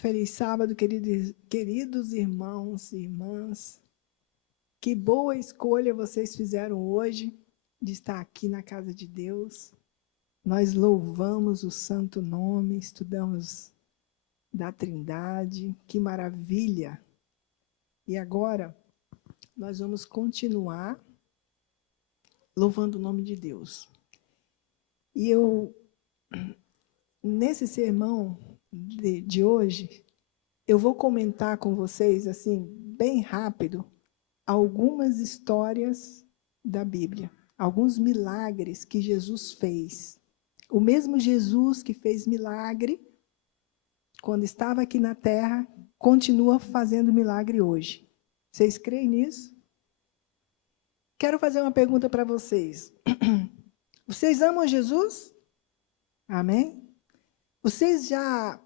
Feliz sábado, queridos irmãos e irmãs. Que boa escolha vocês fizeram hoje de estar aqui na casa de Deus. Nós louvamos o santo nome, estudamos da Trindade. Que maravilha! E agora nós vamos continuar louvando o nome de Deus. E nesse sermão de hoje, eu vou comentar com vocês, assim, bem rápido, algumas histórias da Bíblia, alguns milagres que Jesus fez. O mesmo Jesus que fez milagre quando estava aqui na terra, continua fazendo milagre hoje. Vocês creem nisso? Quero fazer uma pergunta para vocês. Vocês amam Jesus? Amém? Vocês já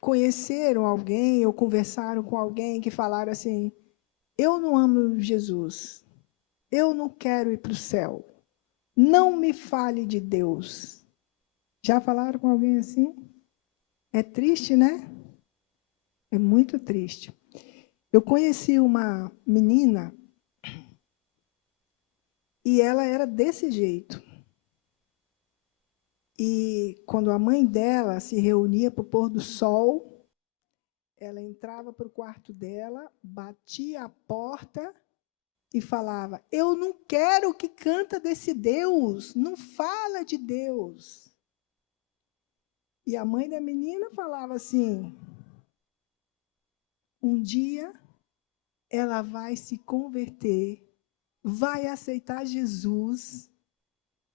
conheceram alguém ou conversaram com alguém que falaram assim: eu não amo Jesus, eu não quero ir para o céu, não me fale de Deus? Já falaram com alguém assim? É triste, né? É muito triste. Eu conheci uma menina e ela era desse jeito. E quando a mãe dela se reunia para o pôr do sol, ela entrava para o quarto dela, batia a porta e falava: eu não quero que canta desse Deus, não fala de Deus. E a mãe da menina falava assim: um dia ela vai se converter, vai aceitar Jesus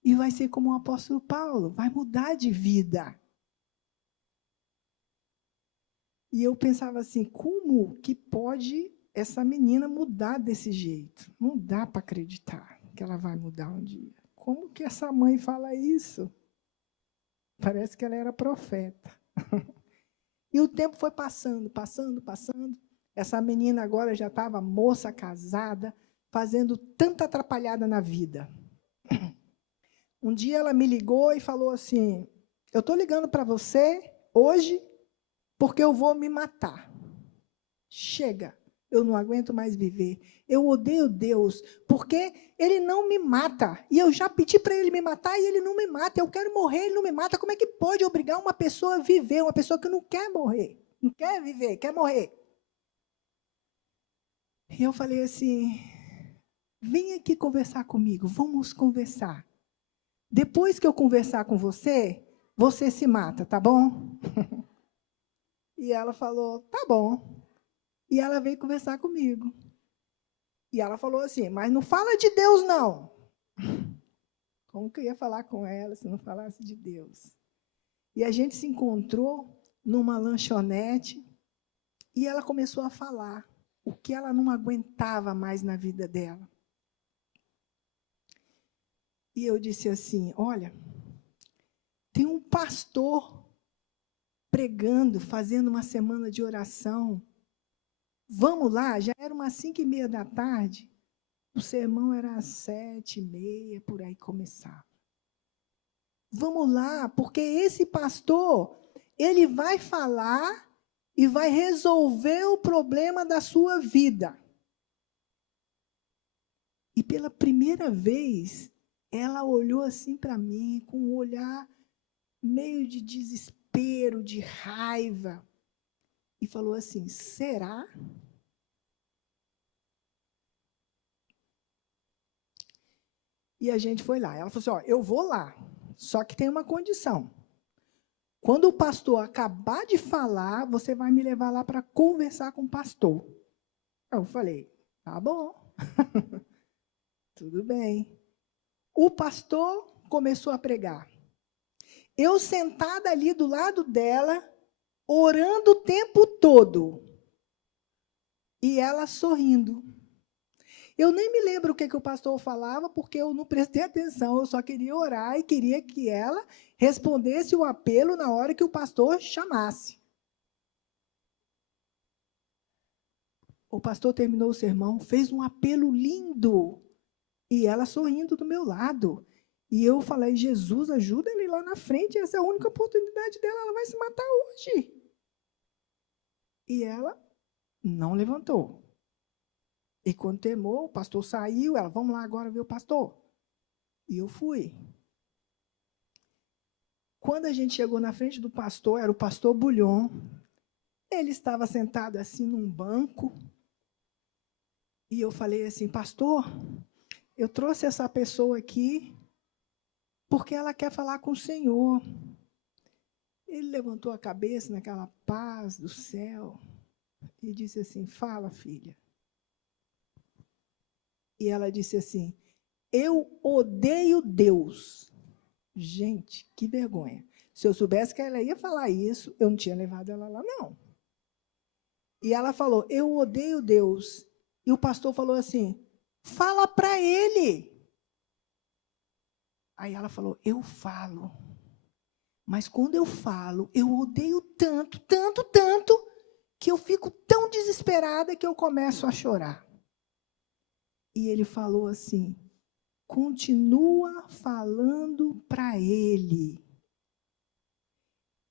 e vai ser como o apóstolo Paulo, vai mudar de vida. E eu pensava assim: como que pode essa menina mudar desse jeito? Não dá para acreditar que ela vai mudar um dia. Como que essa mãe fala isso? Parece que ela era profeta. E o tempo foi passando, passando, passando. Essa menina agora já estava moça, casada, fazendo tanta atrapalhada na vida. Um dia ela me ligou e falou assim: eu estou ligando para você hoje porque eu vou me matar. Chega, eu não aguento mais viver. Eu odeio Deus, porque Ele não me mata. E eu já pedi para Ele me matar e Ele não me mata. Eu quero morrer, Ele não me mata. Como é que pode obrigar uma pessoa a viver? Uma pessoa que não quer morrer, não quer viver, quer morrer. E eu falei assim: vem aqui conversar comigo, vamos conversar. Depois que eu conversar com você, você se mata, tá bom? E ela falou: tá bom. E ela veio conversar comigo. E ela falou assim: mas não fala de Deus, não. Como que eu ia falar com ela se não falasse de Deus? E a gente se encontrou numa lanchonete e ela começou a falar o que ela não aguentava mais na vida dela. E eu disse assim: olha, tem um pastor pregando, fazendo uma semana de oração. Vamos lá, já era umas 5:30 da tarde. O sermão era às 7:30, por aí começava. Vamos lá, porque esse pastor, ele vai falar e vai resolver o problema da sua vida. E pela primeira vez, ela olhou assim para mim, com um olhar meio de desespero, de raiva, e falou assim: será? E a gente foi lá. Ela falou assim: ó, eu vou lá, só que tem uma condição. Quando o pastor acabar de falar, você vai me levar lá para conversar com o pastor. Eu falei: tá bom, tudo bem. O pastor começou a pregar. Eu sentada ali do lado dela, orando o tempo todo. E ela sorrindo. Eu nem me lembro o que o pastor falava, porque eu não prestei atenção, eu só queria orar e queria que ela respondesse o apelo na hora que o pastor chamasse. O pastor terminou o sermão, fez um apelo lindo, e ela sorrindo do meu lado. E eu falei: Jesus, ajuda ele lá na frente, essa é a única oportunidade dela, ela vai se matar hoje. E ela não levantou. E quando temou, o pastor saiu, ela, vamos lá agora ver o pastor. E eu fui. Quando a gente chegou na frente do pastor, era o pastor Bulhon. Ele estava sentado assim num banco. E eu falei assim, pastor, eu trouxe essa pessoa aqui porque ela quer falar com o Senhor. Ele levantou a cabeça naquela paz do céu e disse assim, fala, filha. E ela disse assim, eu odeio Deus. Gente, que vergonha. Se eu soubesse que ela ia falar isso, eu não tinha levado ela lá, não. E ela falou, eu odeio Deus. E o pastor falou assim, fala para ele. Aí ela falou, eu falo. Mas quando eu falo, eu odeio tanto, tanto, tanto, que eu fico tão desesperada que eu começo a chorar. E ele falou assim, continua falando para ele.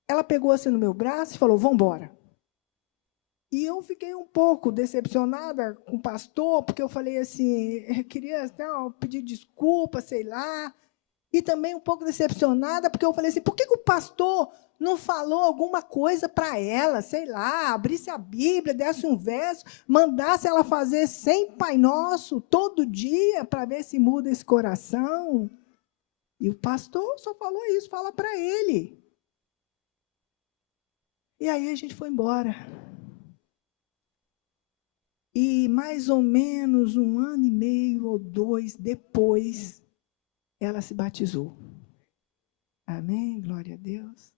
Ela pegou assim no meu braço e falou, vamos embora. E eu fiquei um pouco decepcionada com o pastor, porque eu falei assim, eu queria pedir desculpa, sei lá, e também um pouco decepcionada, porque eu falei assim, por que o pastor não falou alguma coisa para ela, sei lá, abrisse a Bíblia, desse um verso, mandasse ela fazer 100 Pai Nosso todo dia, para ver se muda esse coração? E o pastor só falou isso, fala para ele. E aí a gente foi embora. E mais ou menos 1 ano e meio ou 2 depois, ela se batizou. Amém? Glória a Deus.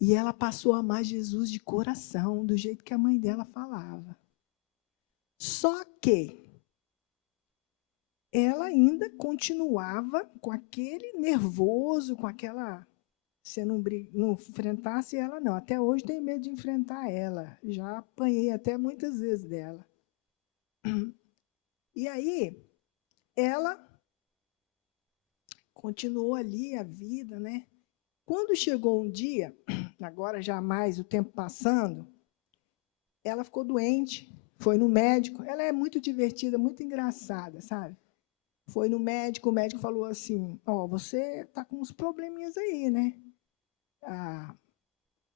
E ela passou a amar Jesus de coração, do jeito que a mãe dela falava. Só que ela ainda continuava com aquele nervoso, com aquela... Se eu não enfrentasse ela, não. Até hoje tenho medo de enfrentar ela. Já apanhei até muitas vezes dela. E aí, ela continuou ali a vida, né? Quando chegou um dia, agora já mais o tempo passando, ela ficou doente, foi no médico. Ela é muito divertida, muito engraçada, sabe? Foi no médico, o médico falou assim, você está com uns probleminhas aí, né? A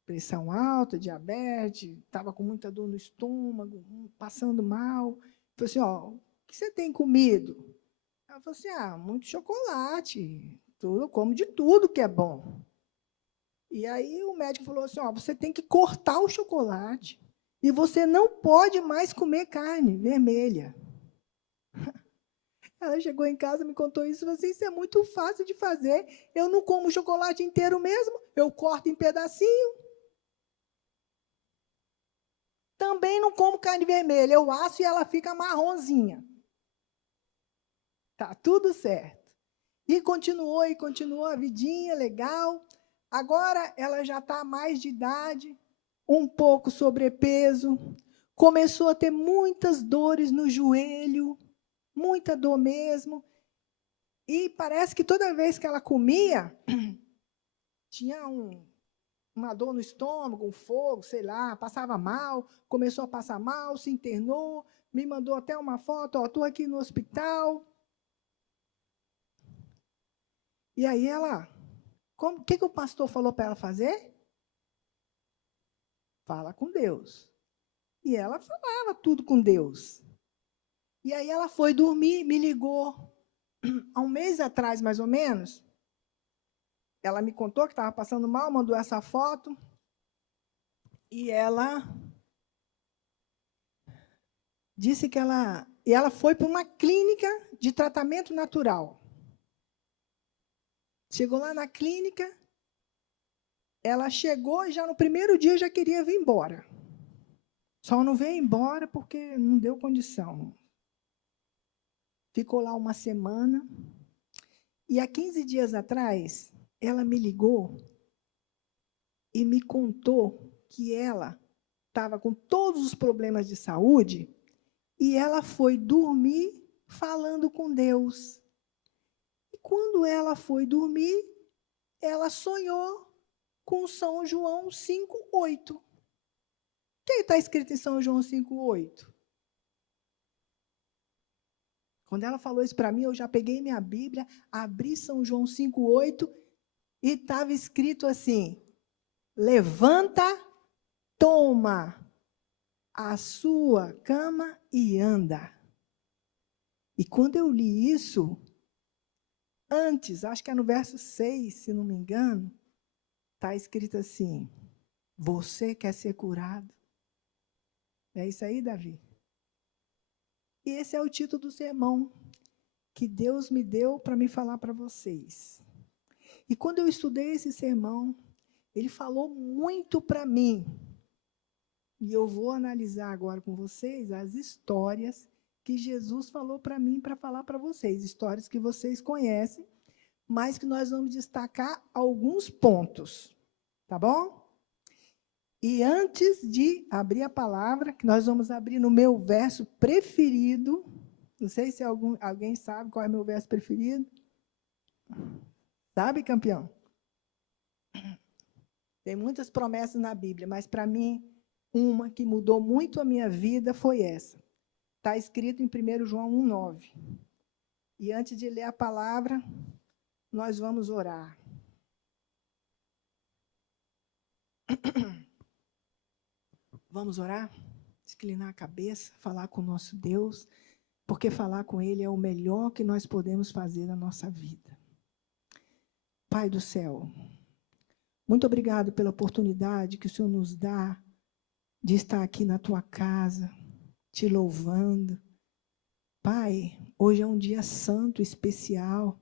pressão alta, diabetes, estava com muita dor no estômago, passando mal. Falei assim, o que você tem comido? Ela falou assim, muito chocolate, tudo, eu como de tudo que é bom. E aí o médico falou assim, você tem que cortar o chocolate e você não pode mais comer carne vermelha. Ela chegou em casa, me contou isso, e falou assim, isso é muito fácil de fazer, eu não como o chocolate inteiro mesmo, eu corto em pedacinho. Também não como carne vermelha, eu asso e ela fica marronzinha. Tá tudo certo. E continuou a vidinha, legal. Agora ela já está mais de idade, um pouco sobrepeso, começou a ter muitas dores no joelho, muita dor mesmo. E parece que toda vez que ela comia, tinha uma dor no estômago, um fogo, sei lá, passava mal, começou a passar mal, se internou, me mandou até uma foto, estou aqui no hospital. E aí ela, o que o pastor falou para ela fazer? Fala com Deus. E ela falava tudo com Deus. E aí ela foi dormir, me ligou há um mês atrás, mais ou menos. Ela me contou que estava passando mal, mandou essa foto. E ela disse que ela foi para uma clínica de tratamento natural. Chegou lá na clínica, ela chegou e já no primeiro dia já queria vir embora. Só não veio embora porque não deu condição. Ficou lá uma semana. E há 15 dias atrás, ela me ligou e me contou que ela estava com todos os problemas de saúde e ela foi dormir falando com Deus. E quando ela foi dormir, ela sonhou com São João 5:8. O que está está escrito em São João 5,8? Quando ela falou isso para mim, eu já peguei minha Bíblia, abri São João 5,8 e estava escrito assim: levanta, toma a sua cama e anda. E quando eu li isso, antes, acho que é no verso 6, se não me engano, está escrito assim: você quer ser curado? É isso aí, Davi? E esse é o título do sermão que Deus me deu para me falar para vocês. E quando eu estudei esse sermão, ele falou muito para mim. E eu vou analisar agora com vocês as histórias que Jesus falou para mim para falar para vocês. Histórias que vocês conhecem, mas que nós vamos destacar alguns pontos. Tá bom? E antes de abrir a palavra, que nós vamos abrir no meu verso preferido. Não sei se alguém sabe qual é o meu verso preferido. Sabe, campeão? Tem muitas promessas na Bíblia, mas para mim, uma que mudou muito a minha vida foi essa. Está escrito em 1 João 1,9. E antes de ler a palavra, nós vamos orar. Vamos orar? Inclinar a cabeça, falar com o nosso Deus, porque falar com Ele é o melhor que nós podemos fazer na nossa vida. Pai do céu, muito obrigado pela oportunidade que o Senhor nos dá de estar aqui na Tua casa, te louvando. Pai, hoje é um dia santo, especial,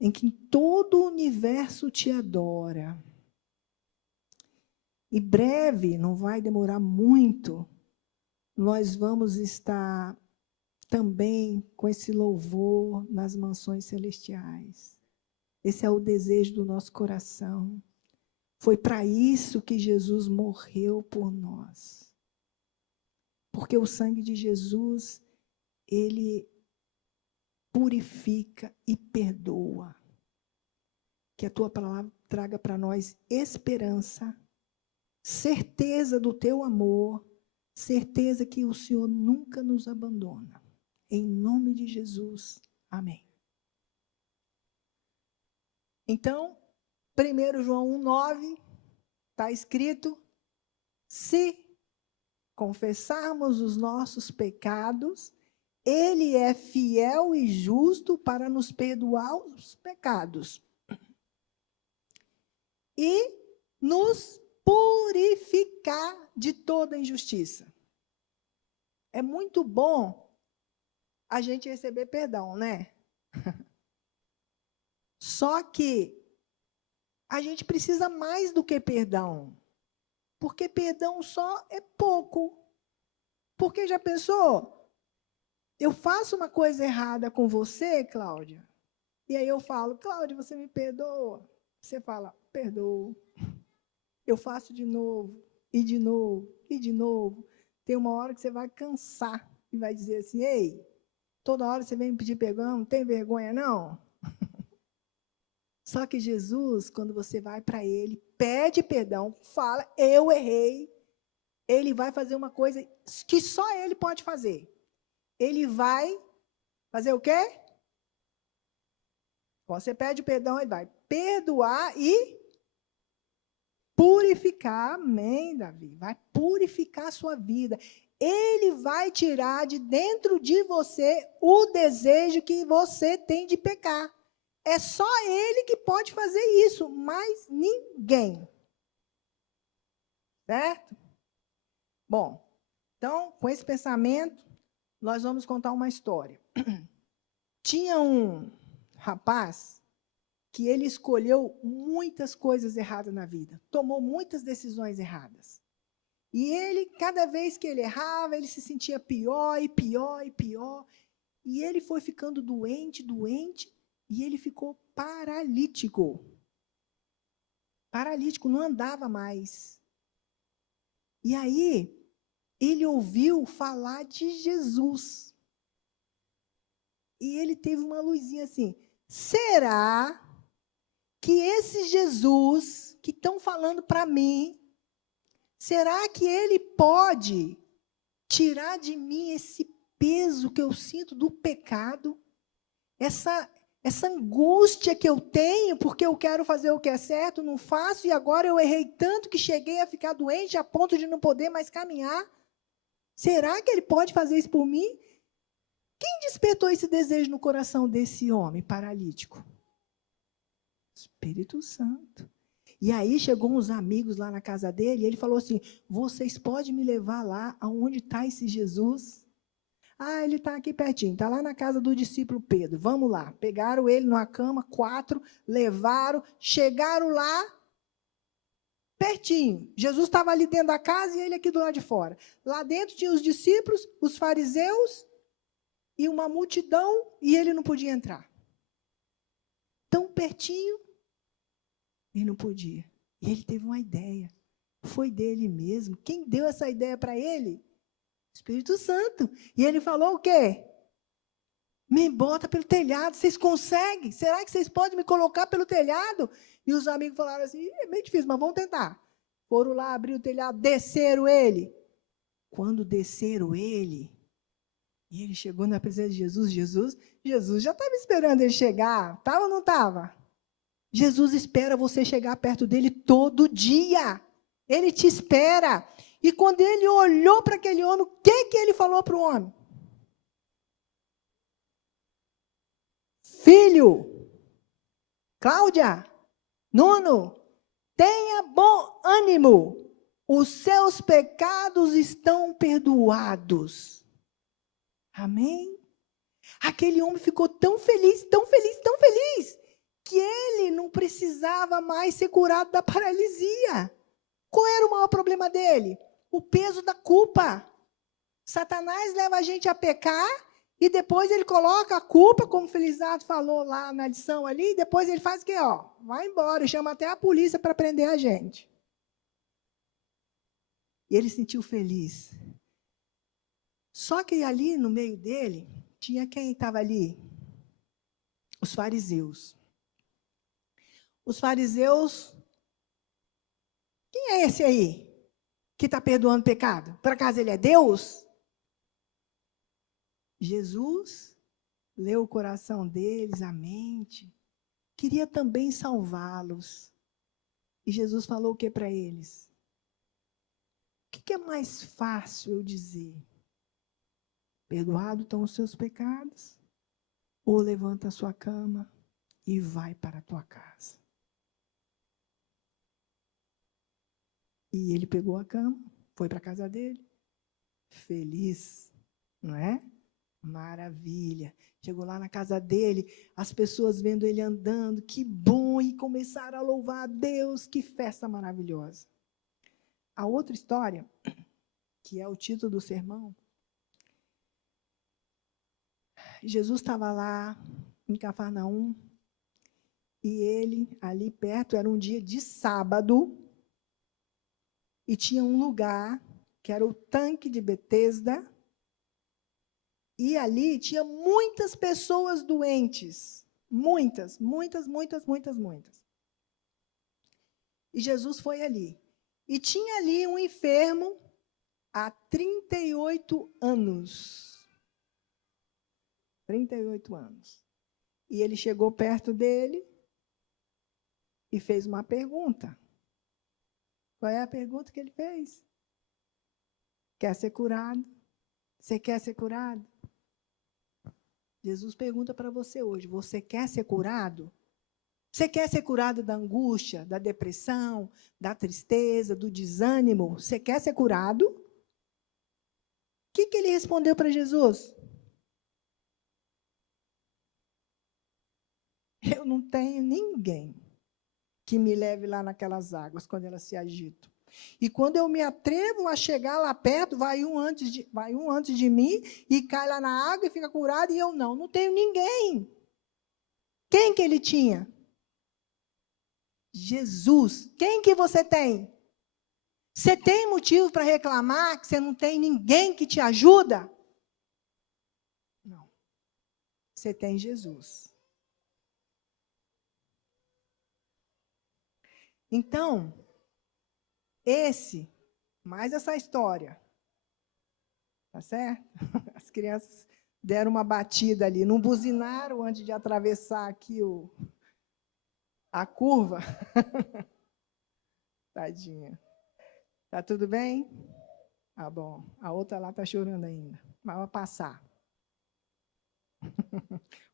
em que todo o universo te adora. E breve, não vai demorar muito, nós vamos estar também com esse louvor nas mansões celestiais. Esse é o desejo do nosso coração. Foi para isso que Jesus morreu por nós. Porque o sangue de Jesus, ele purifica e perdoa. Que a tua palavra traga para nós esperança, certeza do teu amor, certeza que o Senhor nunca nos abandona. Em nome de Jesus. Amém. Então, 1 João 1,9, está escrito: se confessarmos os nossos pecados, Ele é fiel e justo para nos perdoar os pecados e nos purificar de toda injustiça. É muito bom a gente receber perdão, né? Só que a gente precisa mais do que perdão. Porque perdão só é pouco. Porque já pensou? Eu faço uma coisa errada com você, Cláudia, e aí eu falo: Cláudia, você me perdoa? Você fala: perdoo. Eu faço de novo, e de novo, e de novo. Tem uma hora que você vai cansar e vai dizer assim: ei, toda hora você vem me pedir perdão, não tem vergonha, não? Só que Jesus, quando você vai para Ele, pede perdão, fala: eu errei. Ele vai fazer uma coisa que só Ele pode fazer. Ele vai fazer o quê? Quando você pede perdão, Ele vai perdoar e purificar. Amém, Davi? Vai purificar a sua vida. Ele vai tirar de dentro de você o desejo que você tem de pecar. É só Ele que pode fazer isso, mais ninguém. Certo? Bom, então, com esse pensamento, nós vamos contar uma história. Tinha um rapaz que ele escolheu muitas coisas erradas na vida, tomou muitas decisões erradas. E ele, cada vez que ele errava, ele se sentia pior e pior e pior. E ele foi ficando doente, doente, e ele ficou paralítico. Paralítico, não andava mais. E aí, ele ouviu falar de Jesus. E ele teve uma luzinha assim: será que esse Jesus que estão falando para mim, Será que Ele pode tirar de mim esse peso que eu sinto do pecado? Essa angústia que eu tenho, porque eu quero fazer o que é certo, não faço, e agora eu errei tanto que cheguei a ficar doente a ponto de não poder mais caminhar. Será que Ele pode fazer isso por mim? Quem despertou esse desejo no coração desse homem paralítico? Espírito Santo. E aí chegou uns amigos lá na casa dele, e ele falou assim, vocês podem me levar lá aonde está esse Jesus? Ah, ele está aqui pertinho, está lá na casa do discípulo Pedro. Vamos lá. Pegaram ele numa cama, 4, levaram, chegaram lá, pertinho. Jesus estava ali dentro da casa e ele aqui do lado de fora. Lá dentro tinha os discípulos, os fariseus e uma multidão, e ele não podia entrar. Tão pertinho, e não podia. E ele teve uma ideia. Foi dele mesmo. Quem deu essa ideia para ele? Espírito Santo. E ele falou o quê? Me bota pelo telhado, vocês conseguem? Será que vocês podem me colocar pelo telhado? E os amigos falaram assim, é meio difícil, mas vamos tentar. Foram lá, abriram o telhado, desceram ele. Quando desceram ele, e ele chegou na presença de Jesus, Jesus já estava esperando ele chegar. Estava ou não estava? Jesus espera você chegar perto dele todo dia. Ele te espera. E quando ele olhou para aquele homem, o que ele falou para o homem? Filho, Cláudia, Nuno, tenha bom ânimo. Os seus pecados estão perdoados. Amém? Aquele homem ficou tão feliz, tão feliz, tão feliz, que ele não precisava mais ser curado da paralisia. Qual era o maior problema dele? O peso da culpa. Satanás leva a gente a pecar e depois ele coloca a culpa, como o Felizato falou lá na lição ali, e depois ele faz o quê? Vai embora, chama até a polícia para prender a gente. E ele se sentiu feliz. Só que ali no meio dele, tinha quem estava ali? Os fariseus. Os fariseus, quem é esse aí que está perdoando pecado? Por acaso ele é Deus? Jesus leu o coração deles, a mente, queria também salvá-los. E Jesus falou o que para eles? O que é mais fácil eu dizer? Perdoados estão os seus pecados? Ou levanta a sua cama e vai para a tua casa? E ele pegou a cama, foi para a casa dele, feliz, não é? Maravilha. Chegou lá na casa dele, as pessoas vendo ele andando, que bom, e começaram a louvar a Deus, que festa maravilhosa. A outra história, que é o título do sermão, Jesus estava lá em Cafarnaum, e ele, ali perto, era um dia de sábado, e tinha um lugar, que era o tanque de Betesda, e ali tinha muitas pessoas doentes. Muitas. E Jesus foi ali. E tinha ali um enfermo há 38 anos. 38 anos. E ele chegou perto dele e fez uma pergunta. Qual é a pergunta que ele fez? Quer ser curado? Você quer ser curado? Jesus pergunta para você hoje, você quer ser curado? Você quer ser curado da angústia, da depressão, da tristeza, do desânimo? Você quer ser curado? O que ele respondeu para Jesus? Eu não tenho ninguém que me leve lá naquelas águas quando elas se agitam. E quando eu me atrevo a chegar lá perto, vai um antes de mim e cai lá na água e fica curado, e eu não tenho ninguém. Quem que ele tinha? Jesus. Quem que você tem? Você tem motivo para reclamar que você não tem ninguém que te ajuda? Não. Você tem Jesus. Então, esse mais essa história. Tá certo? As crianças deram uma batida ali, não buzinaram antes de atravessar aqui a curva. Tadinha. Tá tudo bem? Tá bom. A outra lá tá chorando ainda, mas vai passar.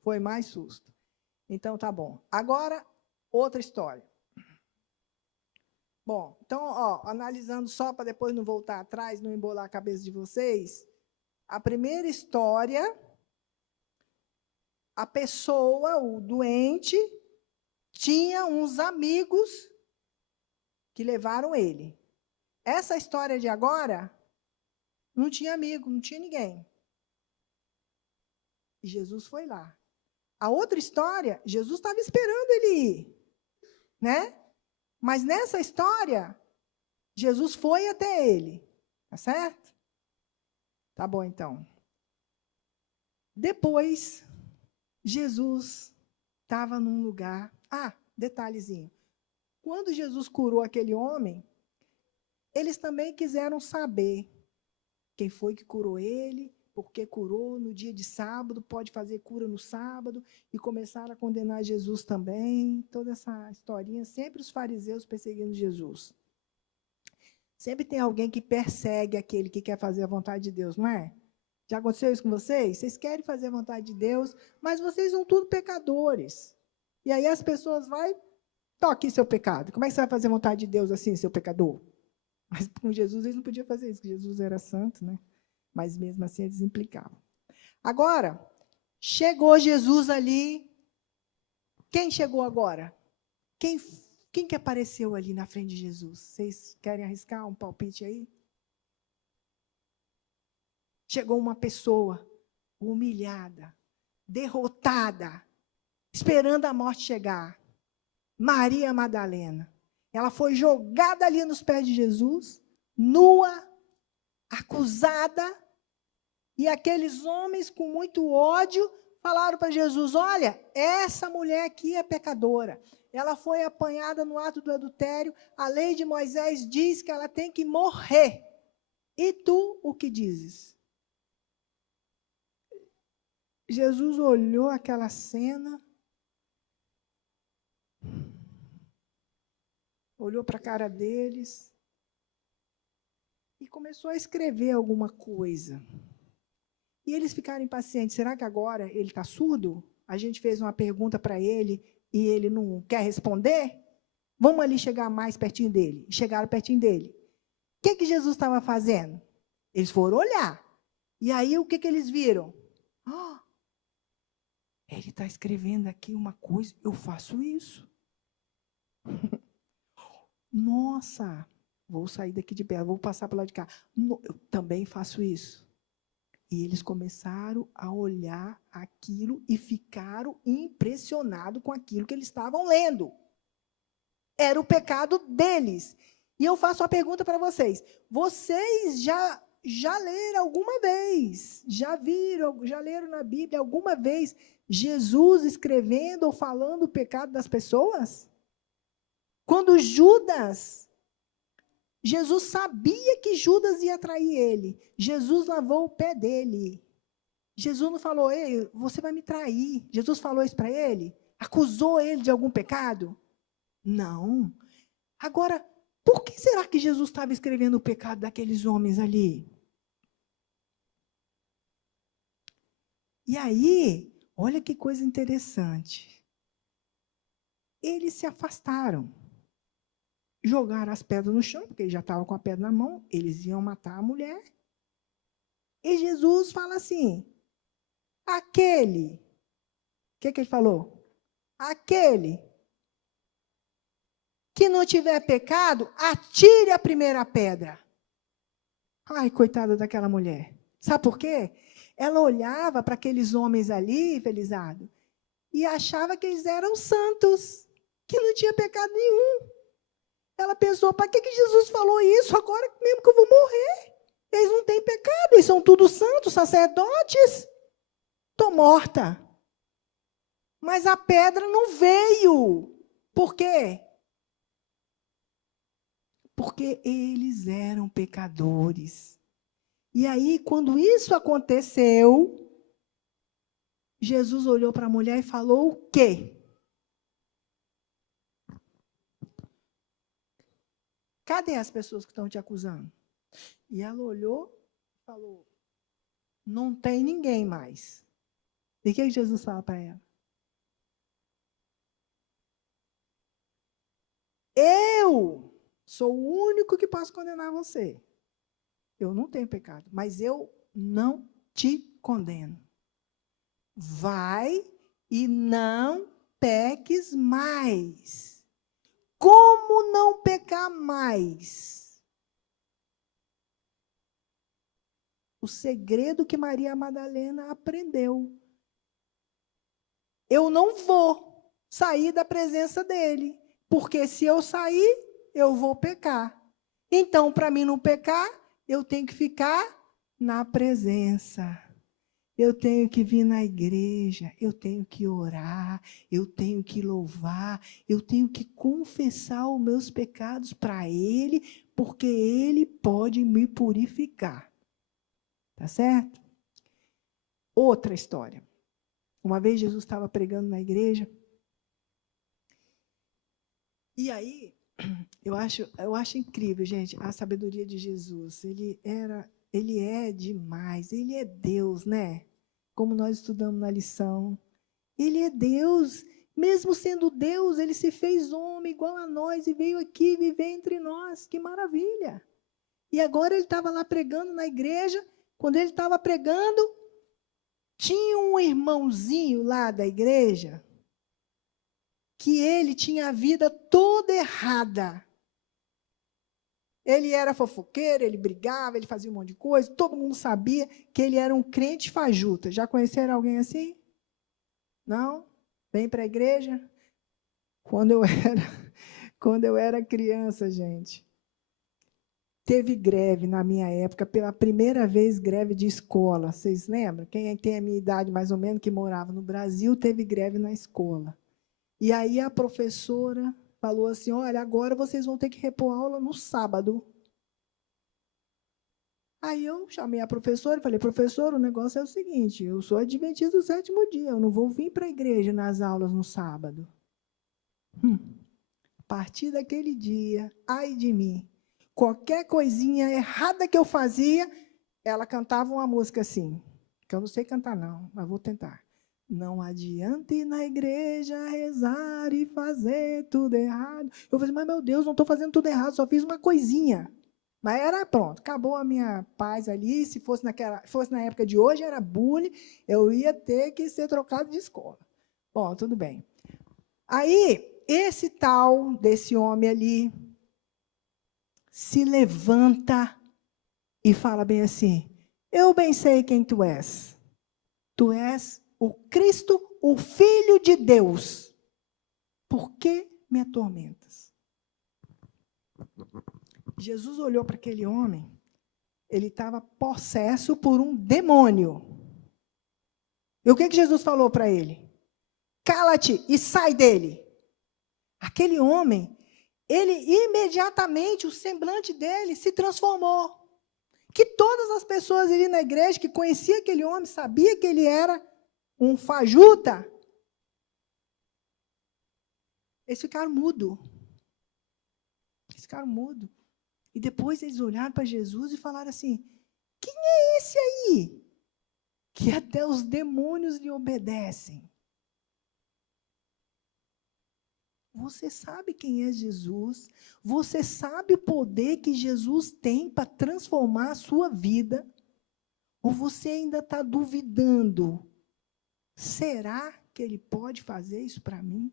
Foi mais susto. Então, tá bom. Agora, outra história. Bom, então, analisando só para depois não voltar atrás, não embolar a cabeça de vocês, a primeira história, a pessoa, o doente, tinha uns amigos que levaram ele. Essa história de agora, não tinha amigo, não tinha ninguém. E Jesus foi lá. A outra história, Jesus estava esperando ele ir, né? Mas nessa história, Jesus foi até ele, tá certo? Tá bom, então. Depois, Jesus estava num lugar... detalhezinho. Quando Jesus curou aquele homem, eles também quiseram saber quem foi que curou ele, por que curou no dia de sábado, pode fazer cura no sábado, e começaram a condenar Jesus também. Toda essa historinha, sempre os fariseus perseguindo Jesus. Sempre tem alguém que persegue aquele que quer fazer a vontade de Deus, não é? Já aconteceu isso com vocês? Vocês querem fazer a vontade de Deus, mas vocês são tudo pecadores. E aí as pessoas vão, toque seu pecado. Como é que você vai fazer a vontade de Deus assim, seu pecador? Mas com Jesus eles não podiam fazer isso, porque Jesus era santo, né? Mas mesmo assim eles implicavam. Agora, chegou Jesus ali. Quem chegou agora? Quem que apareceu ali na frente de Jesus? Vocês querem arriscar um palpite aí? Chegou uma pessoa humilhada, derrotada, esperando a morte chegar. Maria Madalena. Ela foi jogada ali nos pés de Jesus, nua, acusada, e aqueles homens com muito ódio falaram para Jesus: olha, essa mulher aqui é pecadora. Ela foi apanhada no ato do adultério, a lei de Moisés diz que ela tem que morrer. E tu o que dizes? Jesus olhou aquela cena, olhou para a cara deles e começou a escrever alguma coisa. E eles ficaram impacientes. Será que agora ele está surdo? A gente fez uma pergunta para ele e ele não quer responder? Vamos ali chegar mais pertinho dele. Chegaram pertinho dele. O que Jesus estava fazendo? Eles foram olhar. E aí, o que eles viram? Ele está escrevendo aqui uma coisa, eu faço isso. Nossa, vou sair daqui de perto, vou passar para lá de cá. Eu também faço isso. E eles começaram a olhar aquilo e ficaram impressionados com aquilo que eles estavam lendo. Era o pecado deles. E eu faço uma pergunta para vocês. Vocês já leram alguma vez, já leram na Bíblia alguma vez Jesus escrevendo ou falando o pecado das pessoas? Quando Jesus sabia que Judas ia trair ele. Jesus lavou o pé dele. Jesus não falou: ei, você vai me trair. Jesus falou isso para ele? Acusou ele de algum pecado? Não. Agora, por que será que Jesus estava escrevendo o pecado daqueles homens ali? E aí, olha que coisa interessante. Eles se afastaram. Jogaram as pedras no chão, porque eles já estavam com a pedra na mão, eles iam matar a mulher. E Jesus fala assim: aquele, o que ele falou? Aquele que não tiver pecado, atire a primeira pedra. Ai, coitada daquela mulher. Sabe por quê? Ela olhava para aqueles homens ali, Felizardo, e achava que eles eram santos, que não tinha pecado nenhum. Ela pensou: para que Jesus falou isso agora mesmo que eu vou morrer? Eles não têm pecado, eles são todos santos, sacerdotes. Estou morta. Mas a pedra não veio. Por quê? porque eles eram pecadores. E aí, quando isso aconteceu, Jesus olhou para a mulher e falou o quê? Cadê as pessoas que estão te acusando? E ela olhou e falou, não tem ninguém mais. E o que Jesus fala para ela? Eu sou o único que posso condenar você. Eu não tenho pecado, mas eu não te condeno. Vai e não peques mais. Como não pecar mais? O segredo que Maria Madalena aprendeu. Eu não vou sair da presença dele, porque se eu sair, eu vou pecar. Então, para mim não pecar, eu tenho que ficar na presença. Eu tenho que vir na igreja, eu tenho que orar, eu tenho que louvar, eu tenho que confessar os meus pecados para Ele, porque Ele pode me purificar. Tá certo? Outra história. Uma vez Jesus estava pregando na igreja, e aí, eu acho incrível, gente, a sabedoria de Jesus. Ele é demais, ele é Deus, né? Como nós estudamos na lição. Ele é Deus, mesmo sendo Deus, ele se fez homem igual a nós e veio aqui viver entre nós. Que maravilha! E agora ele estava lá pregando na igreja. Quando ele estava pregando, tinha um irmãozinho lá da igreja que ele tinha a vida toda errada. Ele era fofoqueiro, ele brigava, ele fazia um monte de coisa. Todo mundo sabia que ele era um crente fajuta. Já conheceram alguém assim? Não? Vem para a igreja? Quando eu era criança, gente, teve greve na minha época, pela primeira vez greve de escola. Vocês lembram? Quem tem a minha idade mais ou menos, que morava no Brasil, teve greve na escola. E aí a professora falou assim, olha, agora vocês vão ter que repor aula no sábado. Aí eu chamei a professora e falei, professora, o negócio é o seguinte, eu sou adventista do sétimo dia, eu não vou vir para a igreja nas aulas no sábado. A partir daquele dia, ai de mim, qualquer coisinha errada que eu fazia, ela cantava uma música assim, que eu não sei cantar não, mas vou tentar. Não adianta ir na igreja, rezar e fazer tudo errado. Eu falei, mas meu Deus, não estou fazendo tudo errado, só fiz uma coisinha. Mas era pronto, acabou a minha paz ali. Se fosse na época de hoje, era bullying, eu ia ter que ser trocado de escola. Bom, tudo bem. Aí, esse tal desse homem ali se levanta e fala bem assim, eu bem sei quem tu és. Tu és o Cristo, o Filho de Deus. Por que me atormentas? Jesus olhou para aquele homem, ele estava possesso por um demônio. E o que Jesus falou para ele? Cala-te e sai dele. Aquele homem, ele imediatamente, o semblante dele se transformou. Que todas as pessoas ali na igreja que conheciam aquele homem, sabia que ele era um fajuta, eles ficaram mudos. Eles ficaram mudos. E depois eles olharam para Jesus e falaram assim, quem é esse aí? Que até os demônios lhe obedecem. Você sabe quem é Jesus? Você sabe o poder que Jesus tem para transformar a sua vida? Ou você ainda está duvidando? Será que ele pode fazer isso para mim?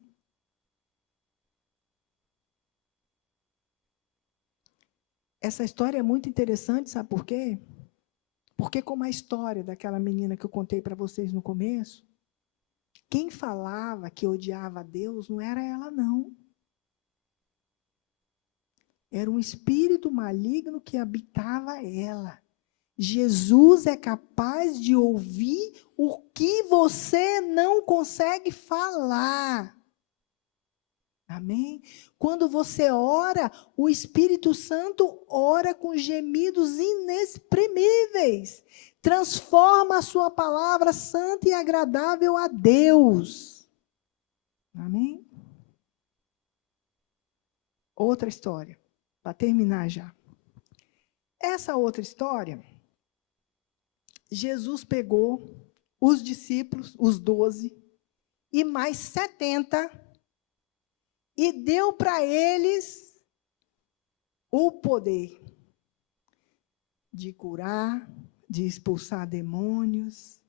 Essa história é muito interessante, sabe por quê? Porque como a história daquela menina que eu contei para vocês no começo, quem falava que odiava a Deus não era ela, não. Era um espírito maligno que habitava ela. Jesus é capaz de ouvir o que você não consegue falar. Amém? Quando você ora, o Espírito Santo ora com gemidos inexprimíveis. Transforma a sua palavra santa e agradável a Deus. Amém? Outra história, para terminar já. Essa outra história, Jesus pegou os discípulos, os 12, e mais 70, e deu para eles o poder de curar, de expulsar demônios.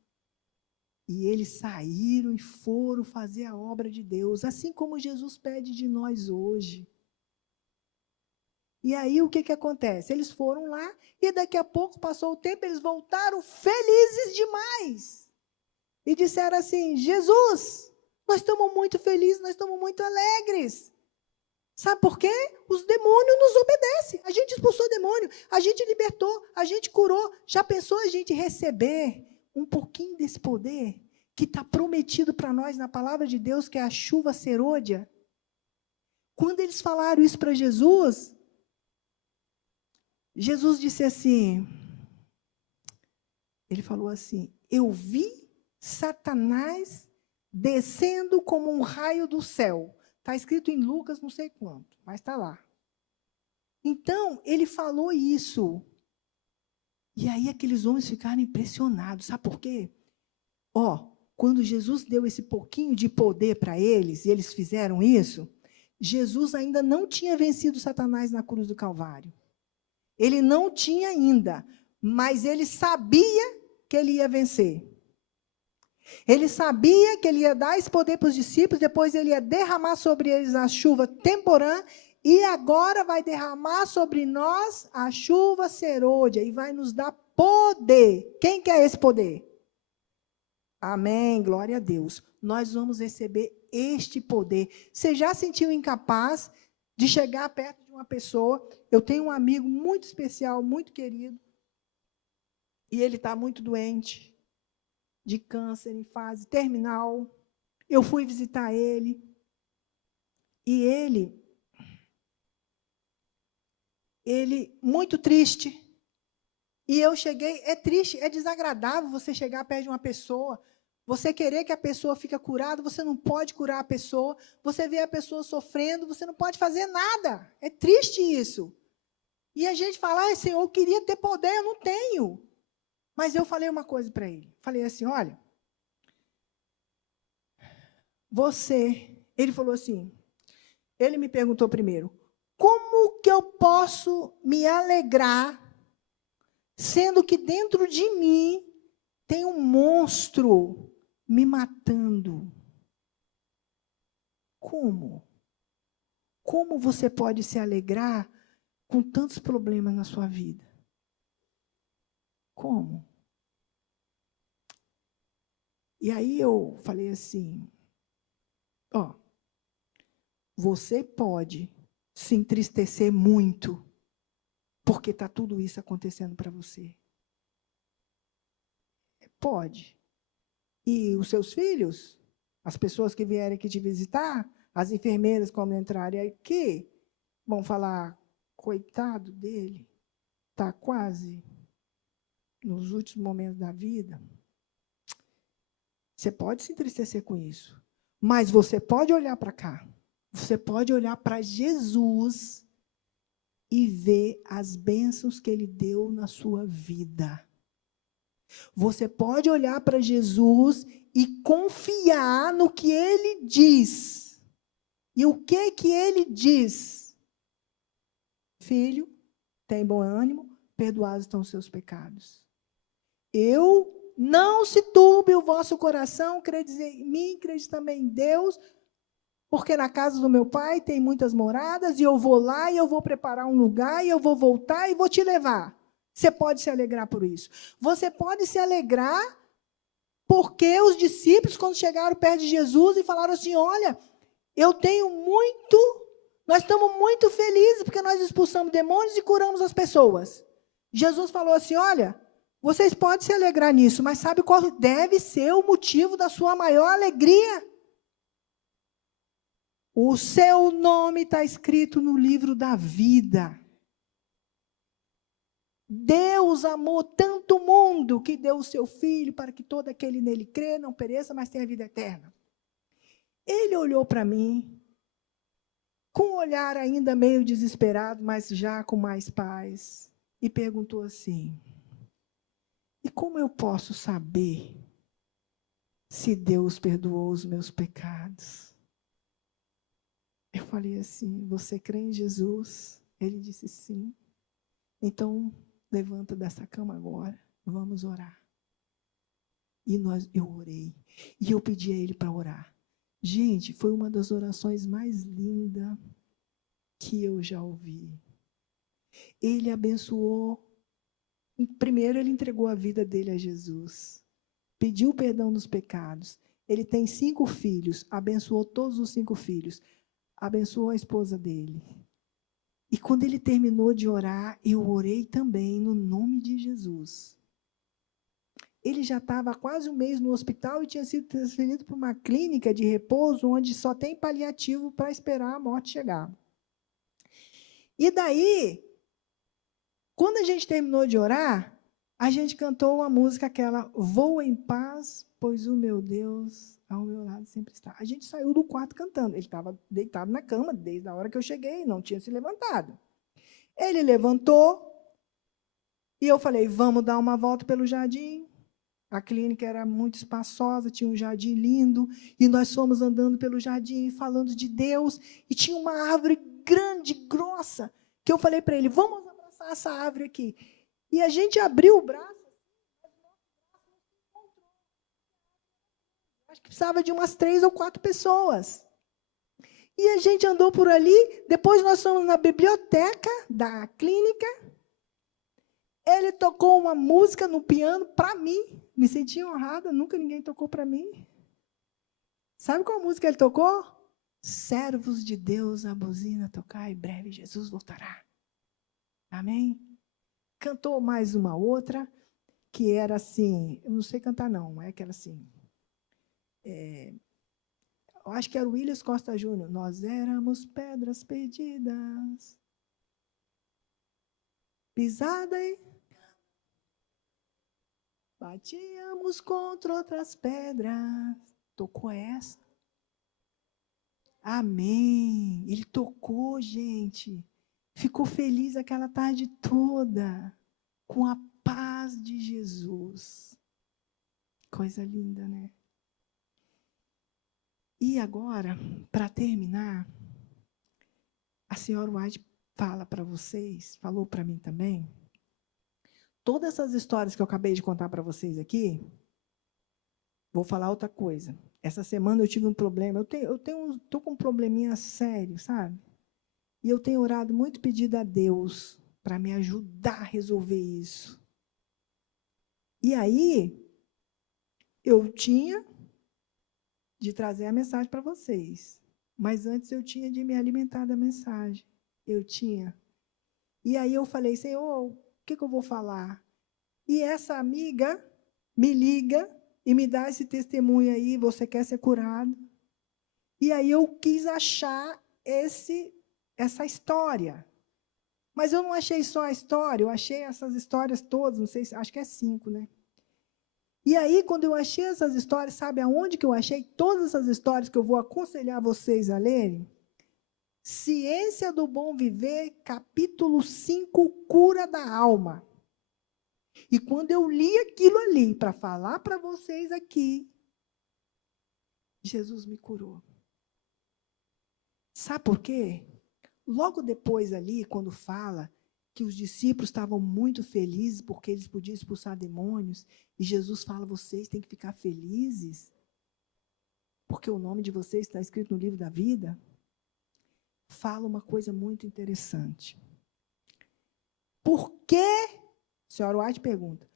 E eles saíram e foram fazer a obra de Deus, assim como Jesus pede de nós hoje. E aí o que acontece? Eles foram lá e daqui a pouco passou o tempo, eles voltaram felizes demais. E disseram assim: Jesus, nós estamos muito felizes, nós estamos muito alegres. Sabe por quê? Os demônios nos obedecem. A gente expulsou o demônio, a gente libertou, a gente curou. Já pensou a gente receber um pouquinho desse poder que está prometido para nós na palavra de Deus, que é a chuva serôdia? Quando eles falaram isso para Jesus, Jesus disse assim, ele falou assim: eu vi Satanás descendo como um raio do céu. Está escrito em Lucas, não sei quanto, mas está lá. Então, ele falou isso. E aí aqueles homens ficaram impressionados. Sabe por quê? Quando Jesus deu esse pouquinho de poder para eles, e eles fizeram isso, Jesus ainda não tinha vencido Satanás na cruz do Calvário. Ele não tinha ainda, mas ele sabia que ele ia vencer. Ele sabia que ele ia dar esse poder para os discípulos, depois ele ia derramar sobre eles a chuva temporã, e agora vai derramar sobre nós a chuva serôdia, e vai nos dar poder. Quem quer esse poder? Amém, glória a Deus. Nós vamos receber este poder. Você já sentiu incapaz de chegar perto de uma pessoa? Eu tenho um amigo muito especial, muito querido, e ele está muito doente, de câncer, em fase terminal. Eu fui visitar ele, e ele muito triste. E eu cheguei, é triste, é desagradável você chegar perto de uma pessoa, você querer que a pessoa fique curada, você não pode curar a pessoa, você vê a pessoa sofrendo, você não pode fazer nada. É triste isso. E a gente fala: Senhor, eu queria ter poder, eu não tenho. Mas eu falei uma coisa para ele. Falei assim: olha, ele falou assim, ele me perguntou primeiro: como que eu posso me alegrar, sendo que dentro de mim tem um monstro me matando? Como? Como você pode se alegrar com tantos problemas na sua vida? Como? E aí eu falei assim: você pode se entristecer muito, porque está tudo isso acontecendo para você. Pode. E os seus filhos, as pessoas que vierem aqui te visitar, as enfermeiras, quando entrarem aqui, vão falar: coitado dele, está quase nos últimos momentos da vida. Você pode se entristecer com isso, mas você pode olhar para cá. Você pode olhar para Jesus e ver as bênçãos que ele deu na sua vida. Você pode olhar para Jesus e confiar no que ele diz. E o que ele diz? Filho, tem bom ânimo, perdoados estão os seus pecados. Não se turbe o vosso coração, credes em mim, credes também em Deus, porque na casa do meu pai tem muitas moradas, e eu vou lá, e eu vou preparar um lugar, e eu vou voltar, e vou te levar. Você pode se alegrar por isso. Você pode se alegrar porque os discípulos, quando chegaram perto de Jesus e falaram assim: olha, nós estamos muito felizes porque nós expulsamos demônios e curamos as pessoas. Jesus falou assim: olha, vocês podem se alegrar nisso, mas sabe qual deve ser o motivo da sua maior alegria? O seu nome está escrito no livro da vida. Deus amou tanto o mundo que deu o seu Filho para que todo aquele nele crê não pereça, mas tenha vida eterna. Ele olhou para mim, com um olhar ainda meio desesperado, mas já com mais paz, e perguntou assim: e como eu posso saber se Deus perdoou os meus pecados? Eu falei assim: você crê em Jesus? Ele disse sim. Então, levanta dessa cama agora, vamos orar. E eu orei, e eu pedi a ele para orar. Gente, foi uma das orações mais lindas que eu já ouvi. Ele abençoou. Primeiro, ele entregou a vida dele a Jesus. Pediu perdão dos pecados. Ele tem 5 filhos, abençoou todos os 5 filhos. Abençoou a esposa dele. E quando ele terminou de orar, eu orei também no nome de Jesus. Ele já estava há quase um mês no hospital e tinha sido transferido para uma clínica de repouso onde só tem paliativo para esperar a morte chegar. E daí, quando a gente terminou de orar, a gente cantou uma música aquela, Voa em paz, pois o meu Deus ao meu lado sempre está. A gente saiu do quarto cantando. Ele estava deitado na cama desde a hora que eu cheguei, não tinha se levantado. Ele levantou e eu falei, vamos dar uma volta pelo jardim. A clínica era muito espaçosa, tinha um jardim lindo, e nós fomos andando pelo jardim, falando de Deus, e tinha uma árvore grande, grossa, que eu falei para ele, vamos abraçar essa árvore aqui. E a gente abriu o braço, acho que precisava de umas 3 ou 4 pessoas. E a gente andou por ali, depois nós fomos na biblioteca da clínica, ele tocou uma música no piano para mim, me senti honrada, nunca ninguém tocou para mim. Sabe qual música ele tocou? Servos de Deus, a buzina tocar, e breve Jesus voltará. Amém? Cantou mais uma outra, que era assim, eu não sei cantar não, é que era assim, eu acho que era o Willis Costa Júnior. Nós éramos pedras perdidas, pisada e batíamos contra outras pedras. Tocou essa? Amém. Ele tocou, gente. Ficou feliz aquela tarde toda, com a paz de Jesus. Coisa linda, né? E agora, para terminar, a senhora White fala para vocês, falou para mim também, todas essas histórias que eu acabei de contar para vocês aqui, vou falar outra coisa. Essa semana eu tive um problema, estou com um probleminha sério, sabe? E eu tenho orado muito, pedido a Deus para me ajudar a resolver isso. E aí, eu tinha de trazer a mensagem para vocês. Mas antes eu tinha de me alimentar da mensagem. Eu tinha. E aí eu falei, Senhor, o que eu vou falar? E essa amiga me liga e me dá esse testemunho aí, você quer ser curado? E aí eu quis achar essa história. Mas eu não achei só a história, eu achei essas histórias todas, não sei, acho que é 5, né? E aí, quando eu achei essas histórias, sabe aonde que eu achei todas essas histórias que eu vou aconselhar vocês a lerem? Ciência do Bom Viver, capítulo 5, Cura da Alma. E quando eu li aquilo ali, para falar para vocês aqui, Jesus me curou. Sabe por quê? Logo depois ali, quando fala que os discípulos estavam muito felizes porque eles podiam expulsar demônios, e Jesus fala, vocês têm que ficar felizes, porque o nome de vocês está escrito no livro da vida, fala uma coisa muito interessante. Por que, a senhora White pergunta,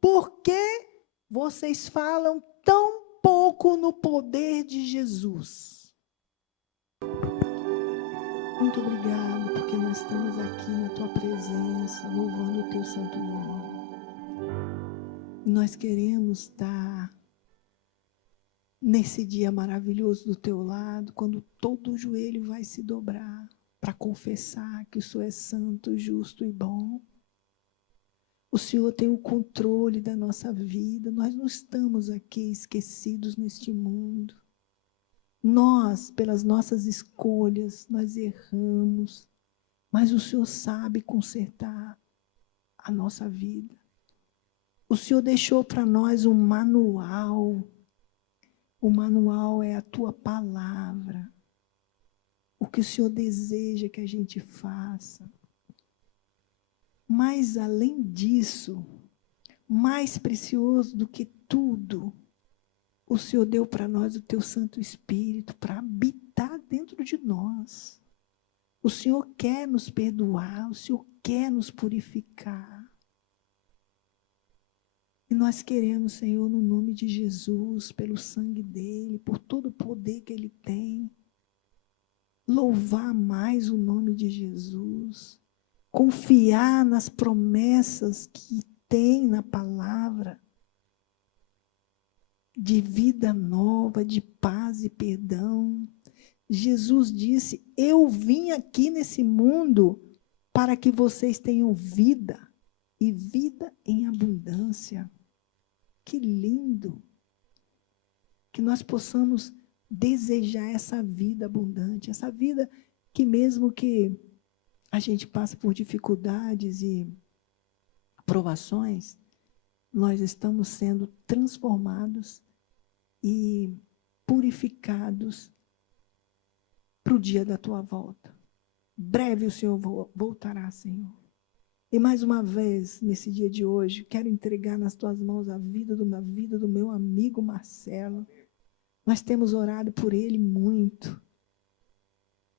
por que vocês falam tão pouco no poder de Jesus? Muito obrigado, porque nós estamos aqui na tua presença, louvando o teu santo nome. Nós queremos dar nesse dia maravilhoso do teu lado, quando todo o joelho vai se dobrar para confessar que o Senhor é santo, justo e bom. O Senhor tem o controle da nossa vida. Nós não estamos aqui esquecidos neste mundo. Nós, pelas nossas escolhas, nós erramos, mas o Senhor sabe consertar a nossa vida. O Senhor deixou para nós um manual. O manual é a tua palavra. O que o Senhor deseja que a gente faça. Mas, além disso, mais precioso do que tudo, o Senhor deu para nós o teu Santo Espírito para habitar dentro de nós. O Senhor quer nos perdoar, o Senhor quer nos purificar. E nós queremos, Senhor, no nome de Jesus, pelo sangue dele, por todo o poder que ele tem, louvar mais o nome de Jesus, confiar nas promessas que tem na palavra, de vida nova, de paz e perdão. Jesus disse: eu vim aqui nesse mundo para que vocês tenham vida, e vida em abundância. Que lindo! Que nós possamos desejar essa vida abundante, essa vida que mesmo que a gente passe por dificuldades e provações, nós estamos sendo transformados e purificados para o dia da tua volta. Breve o Senhor voltará, Senhor. E mais uma vez, nesse dia de hoje, quero entregar nas tuas mãos a vida do meu amigo Marcelo. Nós temos orado por ele muito.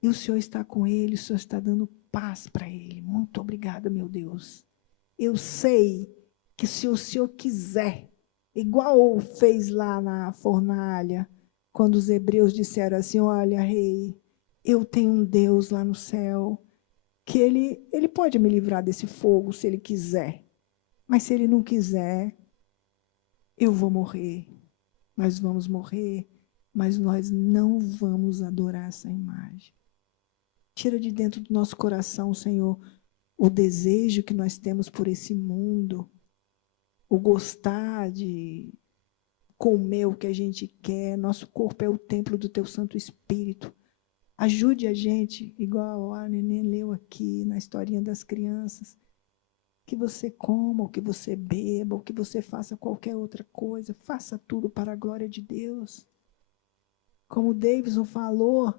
E o Senhor está com ele, o Senhor está dando paz para ele. Muito obrigada, meu Deus. Eu sei que se o Senhor quiser, igual fez lá na fornalha, quando os hebreus disseram assim: olha, rei, eu tenho um Deus lá no céu, que ele pode me livrar desse fogo se ele quiser. Mas se ele não quiser, eu vou morrer. Nós vamos morrer, mas nós não vamos adorar essa imagem. Tira de dentro do nosso coração, Senhor, o desejo que nós temos por esse mundo, o gostar de comer o que a gente quer. Nosso corpo é o templo do teu Santo Espírito. Ajude a gente, igual a Nenê leu aqui na historinha das crianças, que você coma, ou que você beba, ou que você faça qualquer outra coisa, faça tudo para a glória de Deus. Como o Davidson falou,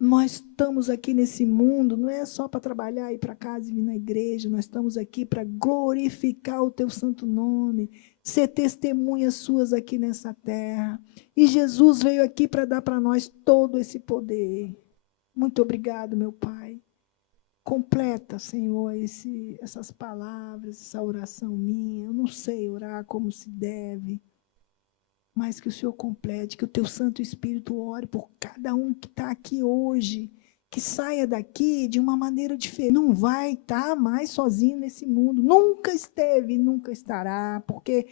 nós estamos aqui nesse mundo, não é só para trabalhar, ir para casa e vir na igreja, nós estamos aqui para glorificar o teu santo nome, ser testemunhas suas aqui nessa terra. E Jesus veio aqui para dar para nós todo esse poder. Muito obrigado, meu Pai. Completa, Senhor, essas palavras, essa oração minha. Eu não sei orar como se deve, mas que o Senhor complete, que o teu Santo Espírito ore por cada um que está aqui hoje, que saia daqui de uma maneira diferente. Não vai estar mais sozinho nesse mundo. Nunca esteve e nunca estará, porque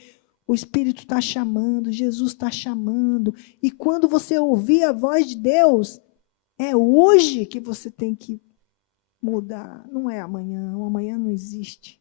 o Espírito está chamando, Jesus está chamando. E quando você ouvir a voz de Deus, é hoje que você tem que mudar. Não é amanhã. O amanhã não existe.